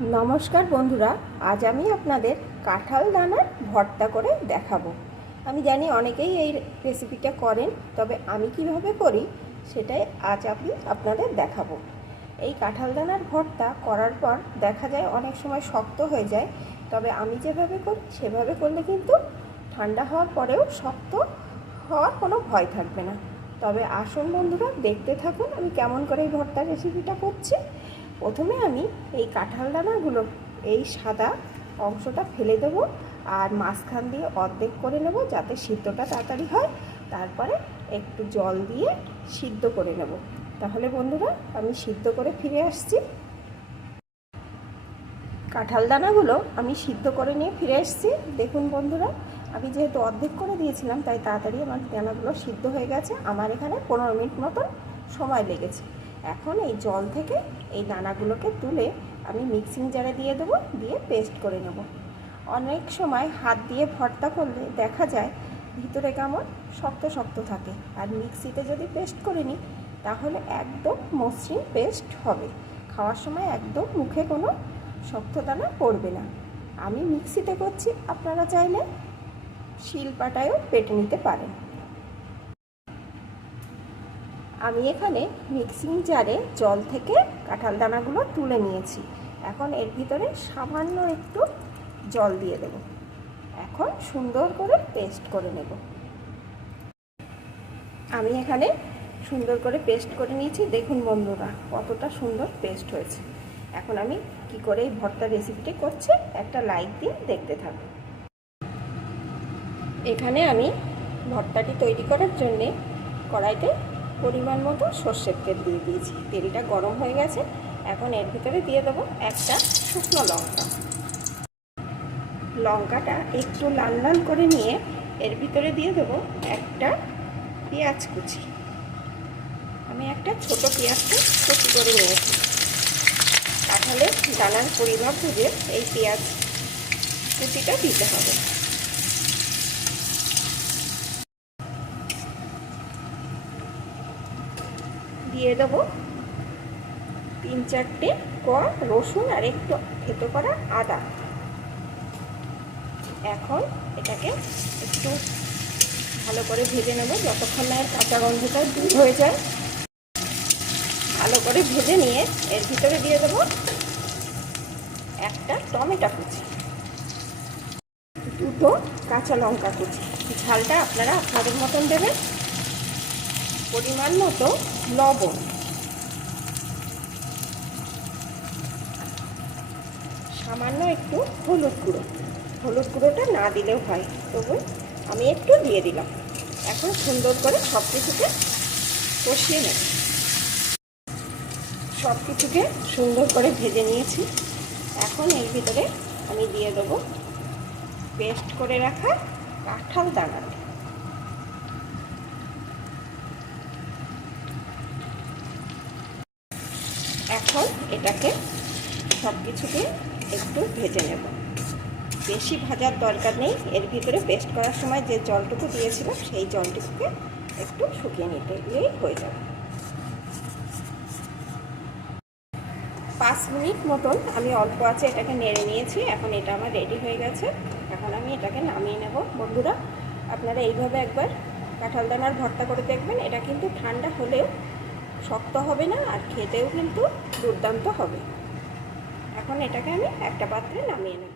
নমস্কার বন্ধুরা, আজ আমি আপনাদের কাঁঠাল দানার ভর্তা করে দেখাবো। আমি জানি অনেকেই এই রেসিপিটা করেন, তবে আমি কীভাবে করি সেটাই আজ আমি আপনাদের দেখাবো। এই কাঁঠাল দানার ভর্তা করার পর দেখা যায় অনেক সময় শক্ত হয়ে যায়, তবে আমি যেভাবে করি সেভাবে করলে কিন্তু ঠান্ডা হওয়ার পরেও শক্ত হওয়ার কোনো ভয় থাকবে না। তবে আসুন বন্ধুরা, দেখতে থাকুন আমি কেমন করে এই ভর্তা রেসিপিটা করছি। প্রথমে আমি এই কাঁঠাল দানাগুলো, এই সাদা অংশটা ফেলে দেব আর মাঝখান দিয়ে অর্ধেক করে নেব যাতে সিদ্ধটা তাড়াতাড়ি হয়। তারপরে একটু জল দিয়ে সিদ্ধ করে নেব। তাহলে বন্ধুরা, আমি সিদ্ধ করে ফিরে আসছি। কাঁঠাল দানাগুলো আমি সিদ্ধ করে নিয়ে ফিরে এসেছি দেখুন বন্ধুরা, আমি যেহেতু অর্ধেক করে দিয়েছিলাম, তাই তাড়াতাড়ি আমার দানাগুলো সিদ্ধ হয়ে গেছে। আমার এখানে পনেরো মিনিট মতন সময় লেগেছে। এখন এই জল থেকে এই দানাগুলোকে তুলে আমি মিক্সিং জারে দিয়ে দেবো, দিয়ে পেস্ট করে নেব। অনেক সময় হাত দিয়ে ভর্তা করলে দেখা যায় ভিতরে কেমন শক্ত শক্ত থাকে। আর মিক্সিতে যদি পেস্ট করে নিই, তাহলে একদম মসৃণ পেস্ট হবে। খাওয়ার সময় একদম মুখে কোনো শক্ত দানা পড়বে না। আমি মিক্সিতে করছি, আপনারা চাইলে শিলপাটায়ও পেটে নিতে পারেন। আমি এখানে মিক্সিং জারে জল থেকে কাঁঠাল দানাগুলো তুলে নিয়েছি। এখন এর ভিতরে সামান্য একটু জল দিয়ে দেব। এখন সুন্দর করে পেস্ট করে নেব। আমি এখানে সুন্দর করে পেস্ট করে নিয়েছি। দেখুন বন্ধুরা, কতটা সুন্দর পেস্ট হয়েছে। এখন আমি কি করে এই ভর্তা রেসিপিটি করছি, একটা লাইক দিয়ে দেখতে থাকুন। এখানে আমি ভর্তাটি তৈরি করার জন্যে কড়াইতে পরিমাণ মতো সর্ষের তেল দিয়ে দিয়েছি। তেলটা গরম হয়ে গেছে। এখন এর ভিতরে দিয়ে দেবো একটা শুকনো লঙ্কা। লঙ্কাটা একটু লাল লাল করে নিয়ে এর ভিতরে দিয়ে দেবো একটা পেঁয়াজ কুচি। আমি একটা ছোট পেঁয়াজকে কুচি করে নিয়েছি। তাহলে দানার পরিমাপ বুঝে এই পেঁয়াজ কুচিটা দিতে হবে। দিয়ে দেবো। তিন চারটে কোয়া রসুন আর একটু থেতো করা আদা। এখন এটাকে একটু ভালো করে ভেজে নেব, যতক্ষণ না এর কাঁচা গন্ধটা দূর হয়ে যায়। ভালো করে ভেজে নিয়ে এর ভিতরে দিয়ে দেবো একটা টমেটো কুচি। দুটো কাঁচা লঙ্কা কুচি। ঝালটা আপনারা আপনাদের মতন দেবেন। পরিমাণ মতো লবণ। সামান্য একটু হলুদ গুঁড়ো। হলুদ গুঁড়োটা না দিলেও হয়, তবু আমি একটু দিয়ে দিলাম। এখন সুন্দর করে সব কিছুকে কষিয়ে নেব। সব কিছুকে সুন্দর করে ভেজে নিয়েছি। এখন এর ভিতরে আমি দিয়ে দেবো পেস্ট করে রাখা কাঁঠাল দানাটা। এখন এটাকে সব কিছুকে একটু ভেজে নেব। বেশি ভাজার দরকার নেই। এর ভিতরে পেস্ট করার সময় যে জলটুকু দিয়েছিলাম সেই জলটুকুকে একটু শুকিয়ে নিতে গিয়েই হয়ে যাবে। পাঁচ মিনিট মতন আমি অল্প আছে এটাকে নেড়ে নিয়েছি। এখন এটা আমার রেডি হয়ে গেছে। এখন আমি এটাকে নামিয়ে নেব। বন্ধুরা, আপনারা এইভাবে একবার কাঁঠাল দানার ভর্তা করে দেখবেন। এটা কিন্তু ঠান্ডা হলেও শক্ত হবে না আর খেতেও কিন্তু দুর্দান্ত হবে। এখন এটাকে আমি একটা পাত্রে নামিয়ে নেব।